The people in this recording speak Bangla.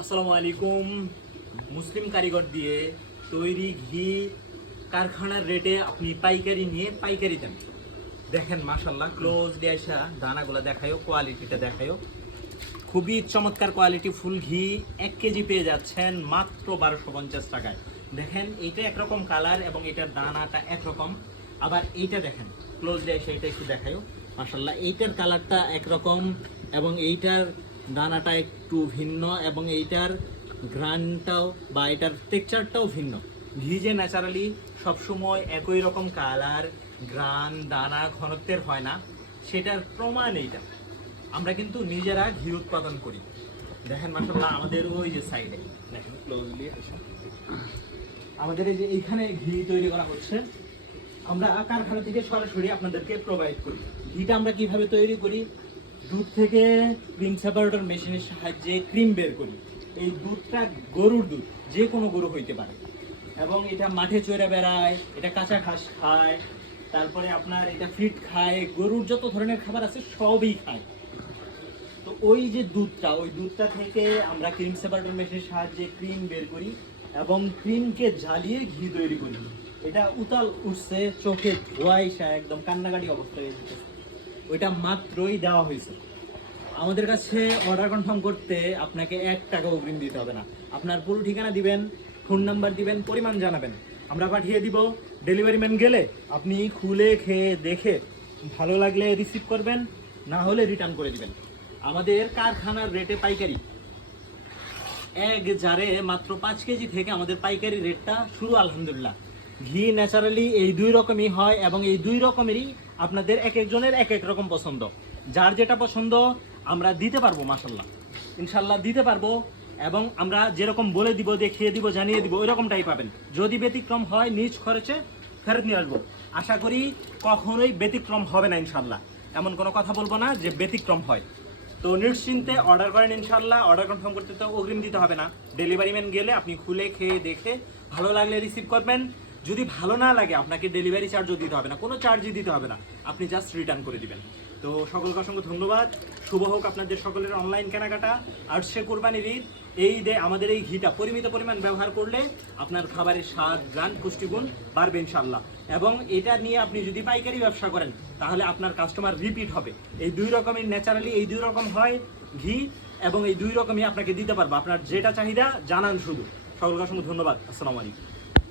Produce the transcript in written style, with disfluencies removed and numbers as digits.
আসসালামু আলাইকুম। মুসলিম কারিগর দিয়ে তৈরি ঘি কারখানার রেটে আপনি পাইকারি নিয়ে পাইকারি দেন। দেখেন মাশাল্লাহ, ক্লোজলি আইসা দানাগুলো দেখায়ও, কোয়ালিটিটা দেখায়ও। খুবই চমৎকার কোয়ালিটি ফুল ঘি 1 কেজি পেয়ে যাচ্ছেন মাত্র 1250 টাকায়। দেখেন এইটা একরকম কালার এবং এটার দানাটা একরকম। আবার এইটা দেখেন ক্লোজলি আইসা, এটা একটু দেখায়ও। মাশাল্লাহ, এইটার কালারটা একরকম এবং এইটার দানাটা একটু ভিন্ন এবং এইটার ঘ্রাণটাও বা এটার টেক্সচারটাও ভিন্ন। ঘি যে ন্যাচারালি সবসময় একই রকম কালার, ঘ্রাণ, দানা, ঘনত্বের হয় না, সেটার প্রমাণ এইটা। আমরা কিন্তু নিজেরা ঘি উৎপাদন করি। দেখেন মাশাআল্লাহ, আমাদের ওই যে সাইডে দেখেন ক্লোজলি, আমাদের এই যে এইখানে ঘি তৈরি করা হচ্ছে। আমরা কারখানা থেকে সরাসরি আপনাদেরকে প্রোভাইড করি। ঘিটা আমরা কিভাবে তৈরি করি? দুধ থেকে ক্রিম সেপারেটর মেশিনের সাহায্যে ক্রিম বের করি। এই দুধটা গরুর দুধ, যে কোনো গরু হইতে পারে, এবং এটা মাঠে চড়ে বেড়ায়, এটা কাঁচা ঘাস খায়, তারপরে আপনার এটা ফিট খায়, গরুর যত ধরনের খাবার আছে সবই খায়। তো ওই যে দুধটা, ওই দুধটা থেকে আমরা ক্রিম সেপারেটর মেশিনের সাহায্যে ক্রিম বের করি এবং ক্রিমকে জ্বালিয়ে ঘি তৈরি করি। এটা উতাল উঠছে, চোখে ধোয়াইসা একদম কান্নাকাটি অবস্থা হয়ে যেতেছে। ওইটা মাত্রই দেওয়া হয়েছে। আমাদের কাছে অর্ডার কনফার্ম করতে আপনাকে 1 টাকা অগ্রিম দিতে হবে না। আপনার পুরো ঠিকানা দিবেন, ফোন নাম্বার দিবেন, পরিমাণ জানাবেন, আমরা পাঠিয়ে দিব। ডেলিভারি ম্যান গেলে আপনি খুলে খেয়ে দেখে ভালো লাগলে রিসিভ করবেন, না হলে রিটার্ন করে দিবেন। আমাদের কারখানার রেটে পাইকারি, এক জারে মাত্র 5 কেজি থেকে আমাদের পাইকারি রেটটা শুরু। আলহামদুলিল্লাহ, ঘি ন্যাচারালি এই 2 রকমই হয় এবং এই 2 রকমেরই আপনাদের এক একজনের এক এক রকম পছন্দ। যার যেটা পছন্দ আমরা দিতে পারবো, মাশাল্লাহ ইনশাল্লাহ দিতে পারবো। এবং আমরা যেরকম বলে দিব, দেখিয়ে দিব, জানিয়ে দিব, ওই রকমটাই পাবেন। যদি ব্যতিক্রম হয় নিজ খরচে ফেরত নিয়ে আসবো। আশা করি কখনোই ব্যতিক্রম হবে না ইনশাল্লাহ। এমন কোনো কথা বলবো না যে ব্যতিক্রম হয়। তো নিশ্চিন্তে অর্ডার করেন ইনশাল্লাহ। অর্ডার কনফার্ম করতে তো অগ্রিম দিতে হবে না। ডেলিভারি ম্যান গেলে আপনি খুলে খেয়ে দেখে ভালো লাগলে রিসিভ করবেন। যদি ভালো না লাগে আপনাকে ডেলিভারি চার্জও দিতে হবে না, কোনো চার্জই দিতে হবে না, আপনি জাস্ট রিটার্ন করে দিবেন। তো সকলকে অসংখ্য ধন্যবাদ। শুভ হোক আপনাদের সকলের অনলাইন কেনাকাটা। আর সে কোরবানির ঈদ, এই ঈদে আমাদের এই ঘিটা পরিমিত পরিমাণ ব্যবহার করলে আপনার খাবারের স্বাদ, গান, পুষ্টিগুণ বাড়বে ইনশাল্লাহ। এবং এটা নিয়ে আপনি যদি পাইকারি ব্যবসা করেন তাহলে আপনার কাস্টমার রিপিট হবে। এই 2 রকমের ন্যাচারালি এই 2 রকম হয় ঘি, এবং এই 2 রকমই আপনাকে দিতে পারবো। আপনার যেটা চাহিদা জানান শুধু। সকলকে অসংখ্য ধন্যবাদ। আসসালামু আলাইকুম।